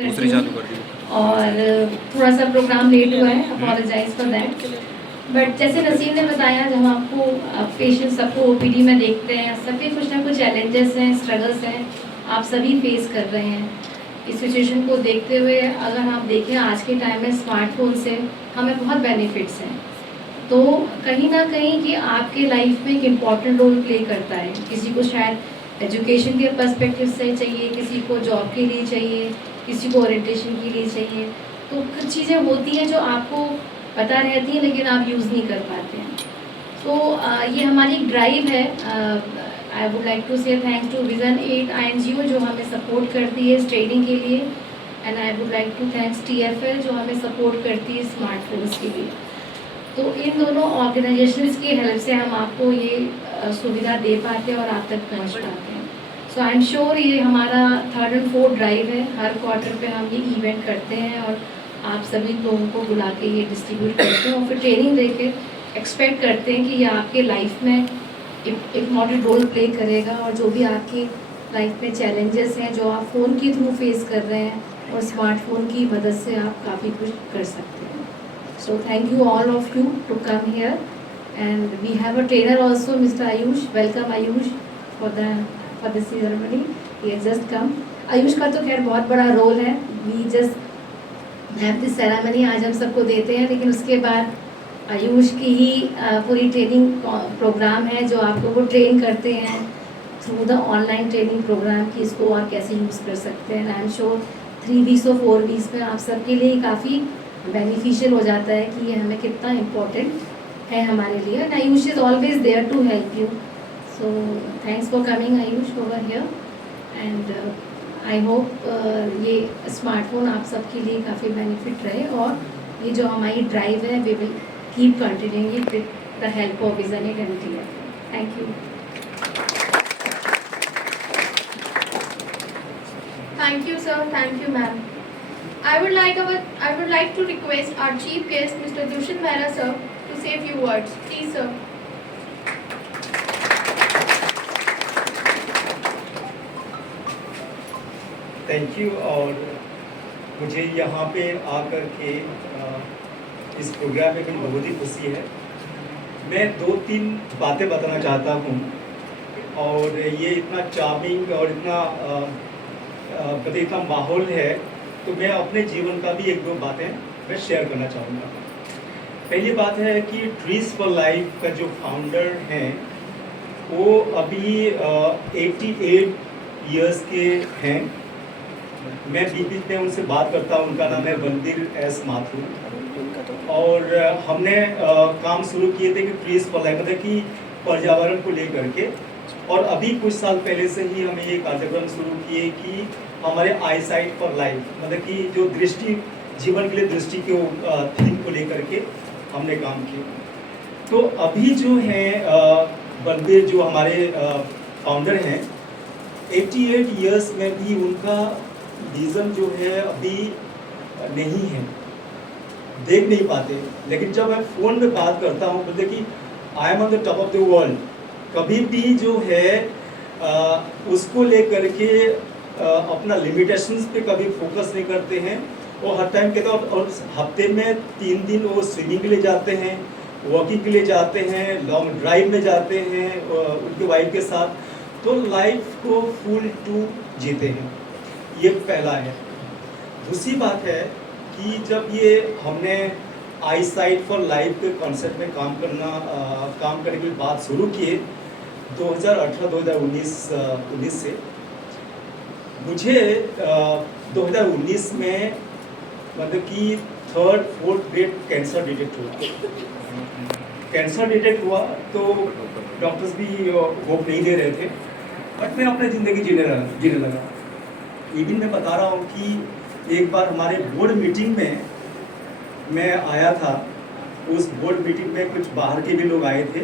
दूसरी चालू कर दी और थोड़ा सा प्रोग्राम लेट हुआ है, अपोलोजाइज फॉर दैट। बट जैसे नसीम ने बताया, जब आपको पेशेंट सबको ओपीडी में देखते हैं, सबके कुछ ना कुछ चैलेंजेस हैं, स्ट्रगल्स हैं, आप सभी फेस कर रहे हैं। इस सिचुएशन को देखते हुए अगर आप देखें, आज के टाइम में स्मार्टफोन से हमें बहुत बेनिफिट्स हैं, तो कहीं ना कहीं ये आपके लाइफ में एक इम्पॉर्टेंट रोल प्ले करता है। किसी को शायद एजुकेशन के पर्सपेक्टिव से चाहिए, किसी को जॉब के लिए चाहिए, किसी को ओरिएंटेशन के लिए चाहिए। तो कुछ चीज़ें होती हैं जो आपको पता रहती हैं लेकिन आप यूज़ नहीं कर पाते हैं। तो ये हमारी एक ड्राइव है। आई वुड लाइक टू से थैंक्स टू विजन 8 INGO जो हमें सपोर्ट करती है इस ट्रेनिंग के लिए, and I would like to thanks TFL जो हमें सपोर्ट करती है स्मार्टफोन्स के लिए। तो इन दोनों ऑर्गेनाइजेशंस की हेल्प से हम आपको ये सुविधा दे पाते हैं और आप तक पहुंच पाते हैं। सो आई एम श्योर ये हमारा 3rd और 4th ड्राइव है। हर क्वार्टर पे हम ये इवेंट करते हैं और आप सभी लोगों को बुला के ये डिस्ट्रीब्यूट करते हैं और फिर ट्रेनिंग दे के एक्सपेक्ट करते हैं कि ये आपके लाइफ में इम्पॉर्टेंट रोल प्ले करेगा, और जो भी आपकी लाइफ में चैलेंजेस हैं जो आप फ़ोन के थ्रू फेस कर रहे हैं, और स्मार्टफोन की मदद से आप काफ़ी कुछ कर सकते हैं। So thank you all of you to come here, and we have a trainer also, Mr. Ayush. Welcome Ayush for the ceremony. He has just come. Ayush का तो खैर बहुत बड़ा रोल है। We just have this ceremony आज हम सबको देते हैं, लेकिन उसके बाद आयुष की ही पूरी ट्रेनिंग प्रोग्राम है जो आपको वो ट्रेन करते हैं through the online training program की इसको और कैसे यूज़ कर सकते हैं। आई एम श्योर 3 weeks और 4 weeks में आप सबके लिए काफ़ी बेनिफिशियल हो जाता है कि ये हमें कितना इम्पोर्टेंट है हमारे लिए, and Ayush is always there to help you. So thanks for coming Ayush over here, and I hope ये स्मार्टफोन आप सबके लिए काफ़ी बेनिफिट रहे, और ये जो हमारी ड्राइव है we will keep continuing it with the help of vision it and TFL। Thank you. Thank you, sir. Thank you, ma'am. I would like to request our chief guest, Mr. Dushan Mehra, sir, to say a few words. Please, sir. Thank you. और मुझे यहाँ पे आकर के इस programme में मुझे बहुत ही खुशी है। मैं 2-3 बातें बताना चाहता हूँ, और ये इतना चार्मिंग और इतना माहौल है, तो मैं अपने जीवन का भी 1-2 बातें मैं शेयर करना चाहूँगा। पहली बात है कि ट्रीज फॉर लाइफ का जो फाउंडर हैं वो अभी 88 इयर्स के हैं। मैं बीच में उनसे बात करता हूँ। उनका नाम है बलबीर एस माथुर, और हमने काम शुरू किए थे कि ट्रीज फॉर लाइफ, मतलब कि पर्यावरण को लेकर के। और अभी कुछ साल पहले से ही हमें ये कार्यक्रम शुरू किए कि हमारे आई साइट फॉर लाइफ, मतलब कि जो दृष्टि, जीवन के लिए दृष्टि के थीम को लेकर के हमने काम किया। तो अभी जो है बलबीर जो हमारे फाउंडर हैं, 88 इयर्स में भी उनका विज़न जो है अभी नहीं है, देख नहीं पाते। लेकिन जब मैं फ़ोन में बात करता हूँ, बोलते कि I am on the top of the world, कभी भी जो है उसको लेकर के अपना लिमिटेशंस पे कभी फोकस नहीं करते हैं। वो हर टाइम कहते हैं, और हफ्ते में 3 दिन वो स्विमिंग के लिए जाते हैं, वॉकिंग के लिए जाते हैं, लॉन्ग ड्राइव में जाते हैं उनके वाइफ के साथ। तो लाइफ को फुल टू जीते हैं, ये पहला है। दूसरी बात है कि जब ये हमने आई साइट फॉर लाइफ के कॉन्सेप्ट में काम करने की बात शुरू किए 2018-2019 से, मुझे 2019 में मतलब कि 3rd 4th grade cancer detect हुआ। तो डॉक्टर्स भी होप नहीं दे रहे थे, बट मैं अपनी ज़िंदगी जीने लगा। इवन मैं बता रहा हूँ कि एक बार हमारे बोर्ड मीटिंग में मैं आया था। उस बोर्ड मीटिंग में कुछ बाहर के भी लोग आए थे,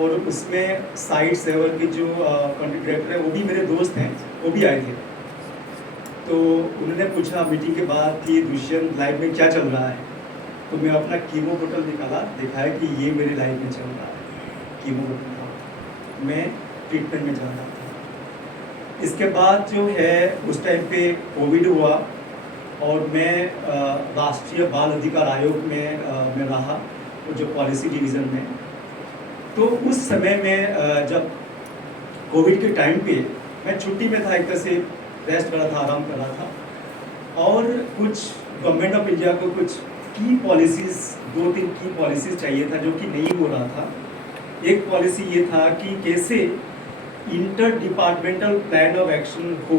और उसमें साइट सेवर के जो कंट्री डायरेक्टर है वो भी मेरे दोस्त हैं, वो भी आए थे। तो उन्होंने पूछा मीटिंग के बाद कि दुष्यंत लाइफ में क्या चल रहा है। तो मैं अपना कीमो बोतल दिखाया कि ये मेरी लाइफ में चल रहा है, कीमो बोतल था, मैं ट्रीटमेंट में जा रहा था। इसके बाद जो है उस टाइम पे कोविड हुआ, और मैं राष्ट्रीय बाल अधिकार आयोग में रहा, और जो पॉलिसी डिवीज़न में। तो उस समय में जब कोविड के टाइम पे मैं छुट्टी में था, एक तरह से रेस्ट कर रहा था, आराम कर रहा था, और कुछ गवर्नमेंट ऑफ इंडिया को कुछ की पॉलिसीज़, 2-3 की पॉलिसीज़ चाहिए था जो कि नहीं हो रहा था। एक पॉलिसी ये था कि कैसे inter departmental plan of action हो,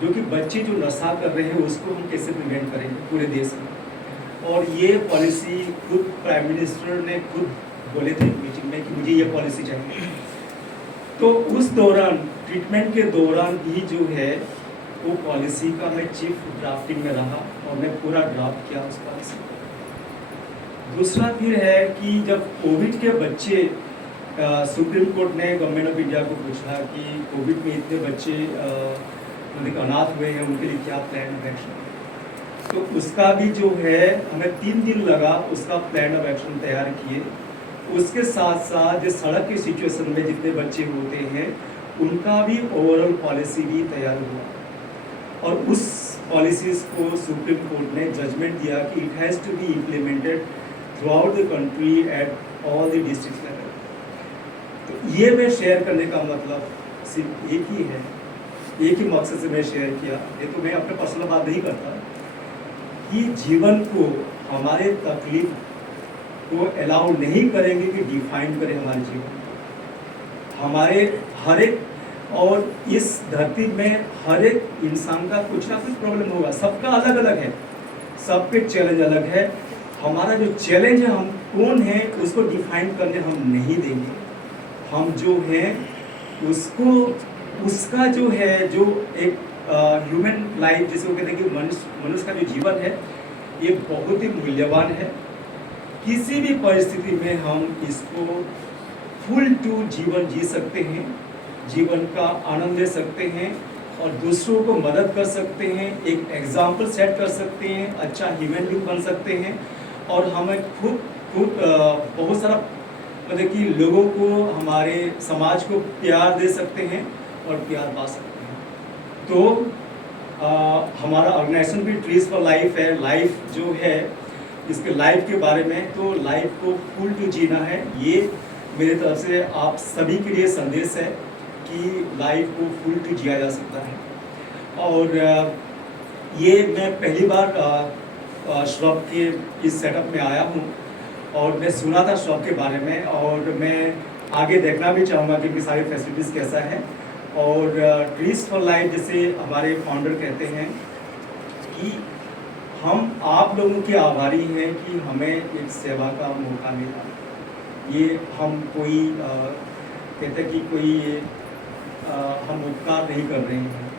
जो कि बच्चे जो नशा कर रहे हैं उसको हम कैसे प्रिवेंट करेंगे पूरे देश में। और ये पॉलिसी खुद प्राइम मिनिस्टर ने खुद बोले थे मीटिंग में कि मुझे ये पॉलिसी चाहिए। तो उस दौरान, ट्रीटमेंट के दौरान भी जो है वो पॉलिसी का मैं चीफ ड्राफ्टिंग में रहा और मैं पूरा ड्राफ्ट किया उस पॉलिसी। दूसरा फिर है कि जब कोविड के बच्चे, सुप्रीम कोर्ट ने गवर्नमेंट ऑफ इंडिया को पूछा कि कोविड में इतने बच्चे अनाथ हुए हैं, उनके लिए क्या प्लान ऑफ एक्शन। तो उसका भी जो है हमें 3 दिन लगा उसका प्लान ऑफ एक्शन तैयार किए। उसके साथ साथ जो सड़क की सिचुएशन में जितने बच्चे होते हैं उनका भी ओवरऑल पॉलिसी भी तैयार हुआ, और उस पॉलिसीज़ को सुप्रीम कोर्ट ने जजमेंट दिया कि it has to be implemented throughout the country at all the district level. तो ये मैं शेयर करने का मतलब सिर्फ एक ही है, एक ही मकसद से मैं शेयर किया। ये तो मैं अपने पर्सनल बात नहीं करता कि जीवन को, हमारे तकलीफ को अलाउ नहीं करेंगे कि डिफाइन करें हमारे जीवन, हमारे हर एक, और इस धरती में हर एक इंसान का कुछ ना कुछ प्रॉब्लम होगा, सबका अलग अलग है, सबके चैलेंज अलग है। हमारा जो चैलेंज है, हम कौन है उसको डिफाइन करने हम नहीं देंगे। हम जो हैं उसको, उसका जो है, जो एक ह्यूमन लाइफ जिसे वो कहते हैं कि मनुष्य का जो जीवन है ये बहुत ही मूल्यवान है। किसी भी परिस्थिति में हम इसको फुल टू जीवन जी सकते हैं, जीवन का आनंद ले सकते हैं और दूसरों को मदद कर सकते हैं, एक एग्जाम्पल सेट कर सकते हैं, अच्छा ह्यूमन बीइंग बन सकते हैं, और हमें खुद बहुत सारा मतलब कि लोगों को, हमारे समाज को प्यार दे सकते हैं और प्यार पा सकते हैं। तो हमारा ऑर्गेनाइजेशन भी ट्रीज फॉर लाइफ है। लाइफ जो है, इसके लाइफ के बारे में, तो लाइफ को फुल टू जीना है, ये मेरी तरफ से आप सभी के लिए संदेश है कि लाइफ को फुल टू जिया जा सकता है। और ये मैं पहली बार श्रब के इस सेटअप में आया हूँ और मैं सुना था श्रब के बारे में, और मैं आगे देखना भी चाहूँगा कि सारी फैसिलिटीज़ कैसा है। और ट्रीज फॉर लाइफ जैसे हमारे फाउंडर कहते हैं कि हम आप लोगों के आभारी हैं कि हमें एक सेवा का मौका मिला। ये हम कोई कहते हैं कि कोई हम उपकार नहीं कर रहे हैं,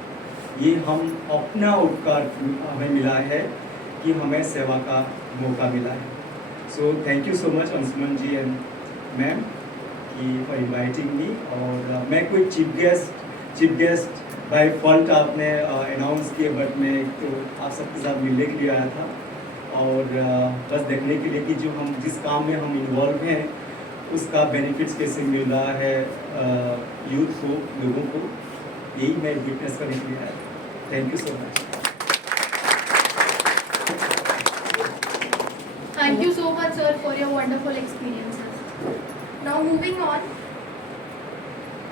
ये हम अपना उपकार हमें मिला है कि हमें सेवा का मौका मिला है। So thank you so much Anshuman ji and ma'am कि फॉर इनवाइटिंग मी। और मैं कोई चीफ गेस्ट बाय फॉल्ट आपने अनाउंस किए, बट मैं तो आप सबके साथ मिलने के लिए आया था और बस देखने के लिए कि जो हम जिस काम में हम इन्वॉल्व हैं उसका बेनिफिट्स कैसे मिल रहा है यूथ को, लोगों को, यही मैं विटनेस करने के लिए आया। Thank you so much. Thank you so much, sir, for your wonderful experiences. Now moving on,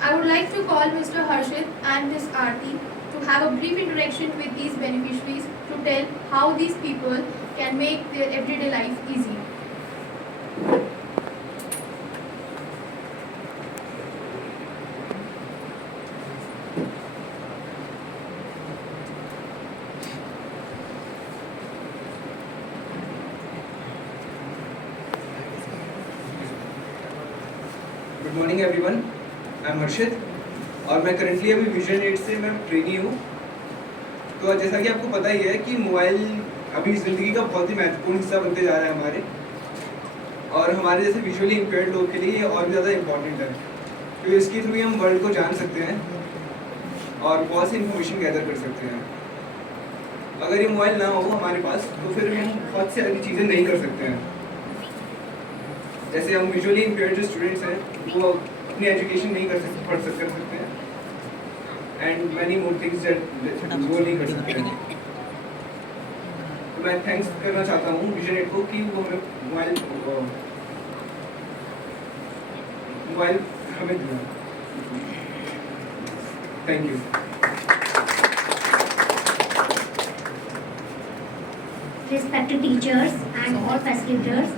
I would like to call Mr. Harshit and Ms. Aarti to have a brief interaction with these beneficiaries to tell how these people can make their everyday life easy. Good morning everyone, I am Harshit और मैं currently अभी vision add से मैं trainee हूँ। तो जैसा कि आपको पता ही है कि मोबाइल अभी ज़िंदगी का बहुत ही महत्वपूर्ण हिस्सा बनते जा रहा है हमारे, और हमारे जैसे विजुअली इम्पेयर्ड लोग के लिए ये और भी ज़्यादा इम्पॉर्टेंट है, क्योंकि इसके थ्रू हम वर्ल्ड को जान सकते हैं और बहुत सी इन्फॉर्मेशन गैदर कर सकते हैं। अगर ये मोबाइल ना हो हमारे पास तो फिर हम बहुत सी सारी चीज़ें नहीं कर सकते हैं। जैसे हम विजुअली इम्पेयर्ड जो स्टूडेंट्स हैं वो अपनी एजुकेशन नहीं कर सकते हैं and many more things that वो नहीं कर सकते हैं। तो मैं थैंक्स करना चाहता हूँ विजन 8 को कि वो हमें मोबाइल हमें दिया। Thank you. Respected teachers and all facilitators,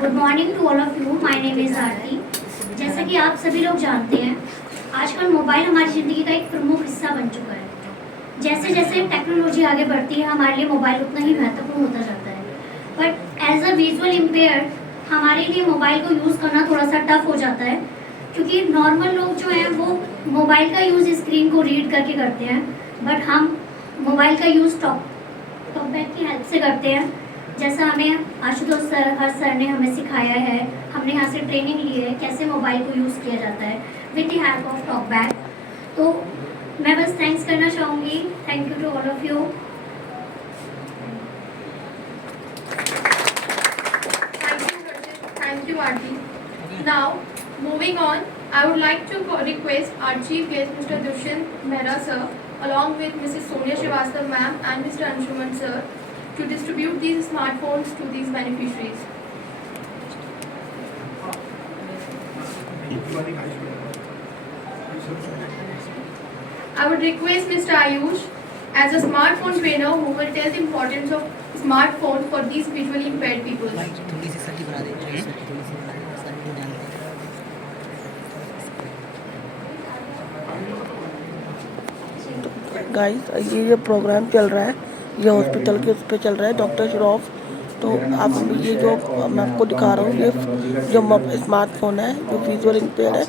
good morning to all of you. My name is Aarti. जैसा कि आप सभी लोग जानते हैं, आजकल मोबाइल हमारी ज़िंदगी का एक प्रमुख हिस्सा बन चुका है। जैसे जैसे टेक्नोलॉजी आगे बढ़ती है, हमारे लिए मोबाइल उतना ही महत्वपूर्ण होता जाता है। But as a visual impaired हमारे लिए मोबाइल को यूज़ करना थोड़ा सा टफ हो जाता है, क्योंकि नॉर्मल लोग जो हैं वो मोबाइल का यूज़ स्क्रीन को रीड करके करते हैं, बट हम मोबाइल का यूज़ टॉकबैक की हेल्प से करते हैं। जैसा हमें आशुतोष सर, हर सर ने हमें सिखाया है, हमने यहाँ से ट्रेनिंग ली है कैसे मोबाइल को यूज़ किया जाता है with the help of TalkBack. तो मैं बस थैंक्स करना चाहूँगी। Thank you to all of you. Thank you, Aarti. Now, moving on, I would like to request our chief guest, Mr. Dushyant Mehra sir, along with Mrs. Sonia Srivastava ma'am and Mr. Anshuman sir, to distribute these smartphones to these beneficiaries. I would request Mr. Ayush as a smartphone trainer who will tell the importance of smartphone for these visually impaired people. थोड़ी सी सर्दी बना दे, थोड़ी सी बना दे, सर्दी को डाल दे। Guys ये programme चल रहा है, ये हॉस्पिटल के उस पर चल रहा है, डॉक्टर श्रॉफ। तो आप ये जो मैं आपको दिखा रहा हूँ, ये जो स्मार्टफोन है जो विजुअल इम्पेयर है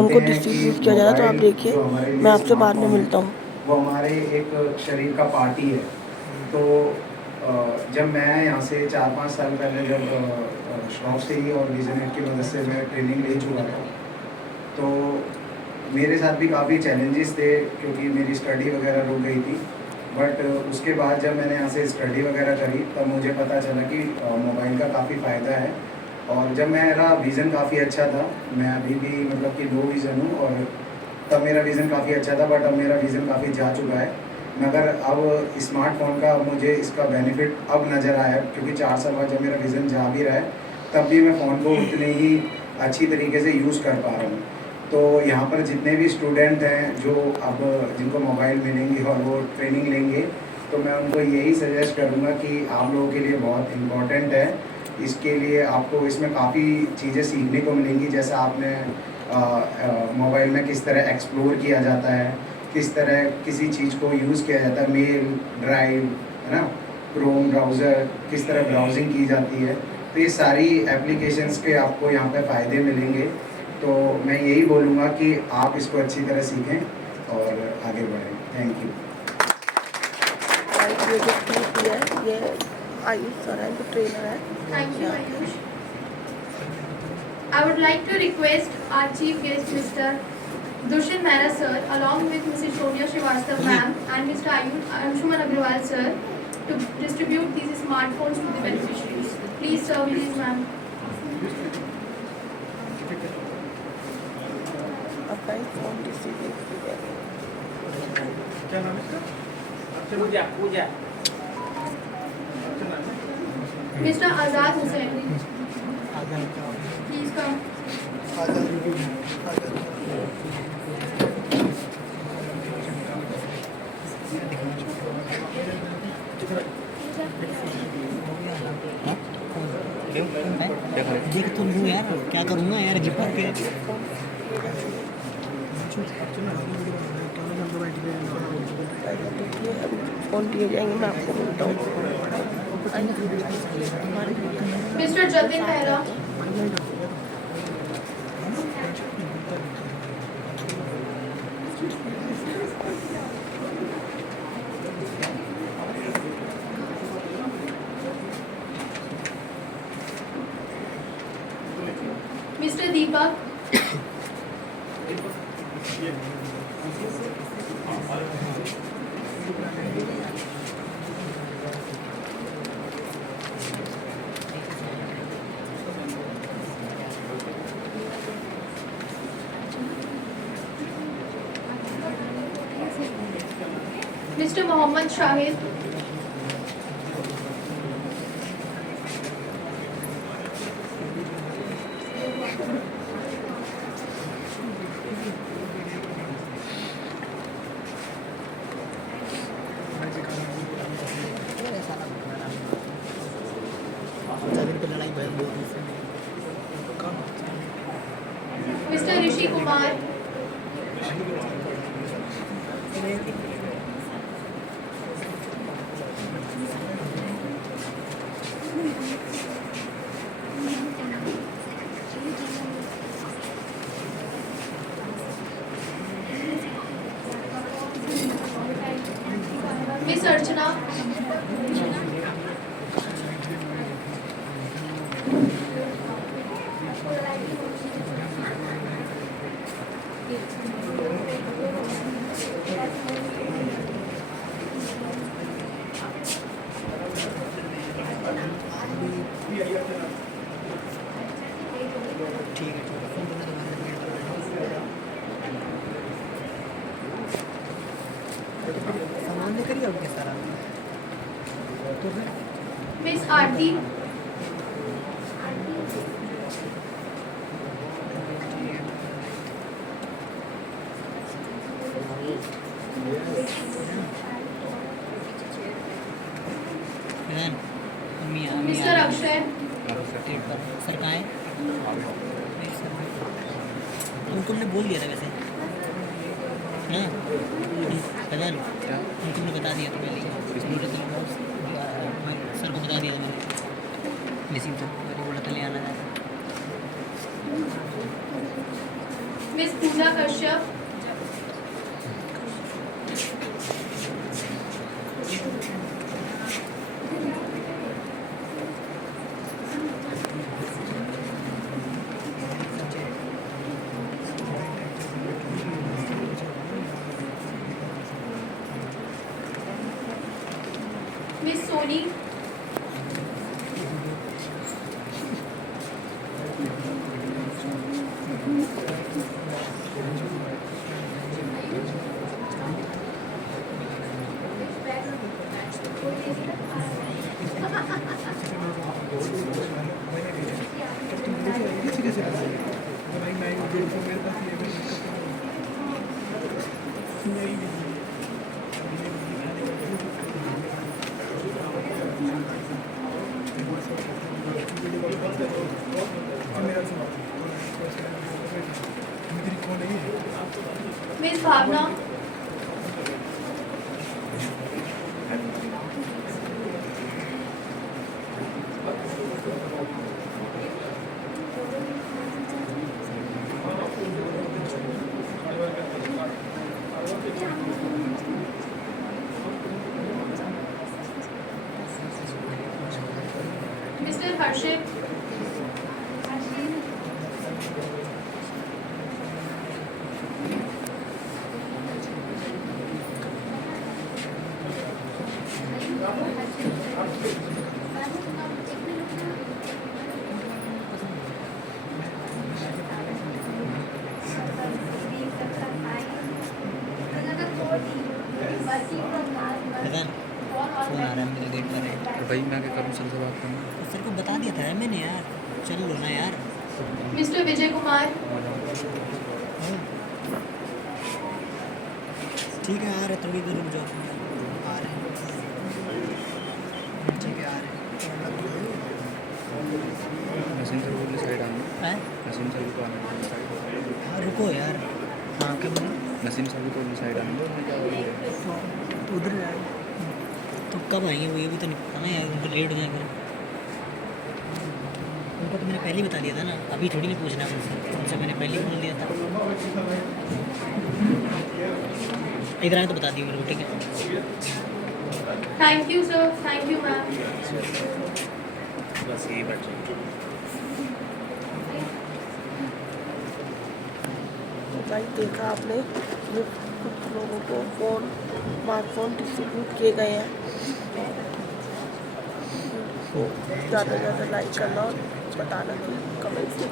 उनको डिस्ट्रीब्यूट किया जा रहा है। तो आप देखिए, मैं आपसे बाद में मिलता हूँ। वो हमारे एक शरीर का पार्ट ही है। तो जब मैं यहाँ से 4-5 साल पहले जब शौक से ही और विजन 8 की मदद से मैं ट्रेनिंग ले चुका था, तो मेरे साथ भी काफ़ी चैलेंजेस थे क्योंकि मेरी स्टडी वगैरह रुक गई थी। बट उसके बाद जब मैंने यहाँ से स्टडी वगैरह करी तब मुझे पता चला कि मोबाइल का काफ़ी फ़ायदा है। और जब मेरा विज़न काफ़ी अच्छा था, मैं अभी भी मतलब कि लो विज़न हूँ, और तब मेरा विज़न काफ़ी अच्छा था, बट अब मेरा विज़न काफ़ी जा चुका है। मगर अब स्मार्टफोन का मुझे इसका बेनिफिट अब नज़र आया, क्योंकि 4 साल बाद जब मेरा विज़न जा भी रहा है तब भी मैं फ़ोन को उतने ही अच्छी तरीके से यूज़ कर पा रहा हूँ। तो यहाँ पर जितने भी स्टूडेंट हैं जो अब जिनको मोबाइल मिलेंगे और वो ट्रेनिंग लेंगे, तो मैं उनको यही सजेस्ट करूँगा कि आप लोगों के लिए बहुत इम्पोर्टेंट है। इसके लिए आपको इसमें काफ़ी चीज़ें सीखने को मिलेंगी, जैसे आपने मोबाइल में किस तरह एक्सप्लोर किया जाता है, किस तरह किसी चीज़ को यूज़ किया जाता है, मेल, ड्राइव, है ना, क्रोम ब्राउज़र, किस तरह ब्राउजिंग की जाती है। तो ये सारी एप्लीकेशंस के आपको यहाँ पे फ़ायदे मिलेंगे। तो मैं यही बोलूँगा कि आप इसको अच्छी तरह सीखें और आगे बढ़ें। Thank you. ये जो क्लिप है ये आयुष सर है, जो ट्रेनर है। Thank you, Ayush. I would like to request our chief guest, Mr. Dushyant Mehra sir, along with Mrs. Sonia Srivastava ma'am and Mr. Anshuman Agrawal sir, to distribute these smartphones to the beneficiaries. Please sir, please ma'am. आपका phone distribute किया क्या नाम है इसका? पूजा पूजा Mr. Azad Hussain, please come. देख तो लूँ यार, क्या करूँगा यार, जिपक के फोन दिए जाएंगे, मैं आपको बोलता हूँ। Mr. Jatin Mehra. Mr. Deepak. Mr. Mohammad Shahid. Rishi Kumar, miss अर्चना, ठीक है फोन करना दोबारा सामान लेकर ही आओगे सारा तो फिर मिस आरती, फिर मम्मी मिस्टर अक्षय, सर कहाँ है उनको हमने बोल दिया था वैसे हाँ पता नहीं उनको हमने बता दिया था पहले सर को बता दिया था मैंने लेकिन तो मैंने बोला था ले आना था मिस पूजा कश्यप, मिस सोनी, मिस भावना, मिस्टर हर्षित, पता फोन आ रहा है मेरे गेट पर है तो भाई मैं क्या करूँ सर से बात करूँ सर को बता दिया था मैंने यार चल लो ना यार मिस्टर विजय कुमार, ठीक है आ रहे थोड़ी देर रुक जाओ आ रहे हैं ठीक है आ रहे नसीम सर को साइड आना हैं नसीम सर को आना साइड हाँ रुको यार हाँ क्या बोले नसीम सर को साइड आना तो उधर तो कब आएंगे वो ये भी तो नहीं पता ना यार उनको लेट हो जाएगा उनको तो मैंने पहले ही बता दिया था ना अभी थोड़ी नहीं पूछना उनसे उनसे मैंने पहले ही बोल दिया था इधर आए तो बता दिए मेरे को ठीक है thank you sir, thank you ma'am. बस यही बैठ भाई देखा आपने ये कुछ लोगों को फ़ोन स्मार्टफोन डिस्ट्रीब्यूट किए गए हैं तो ज़्यादा से ज़्यादा लाइक करना और बताना कि कमेंट्स में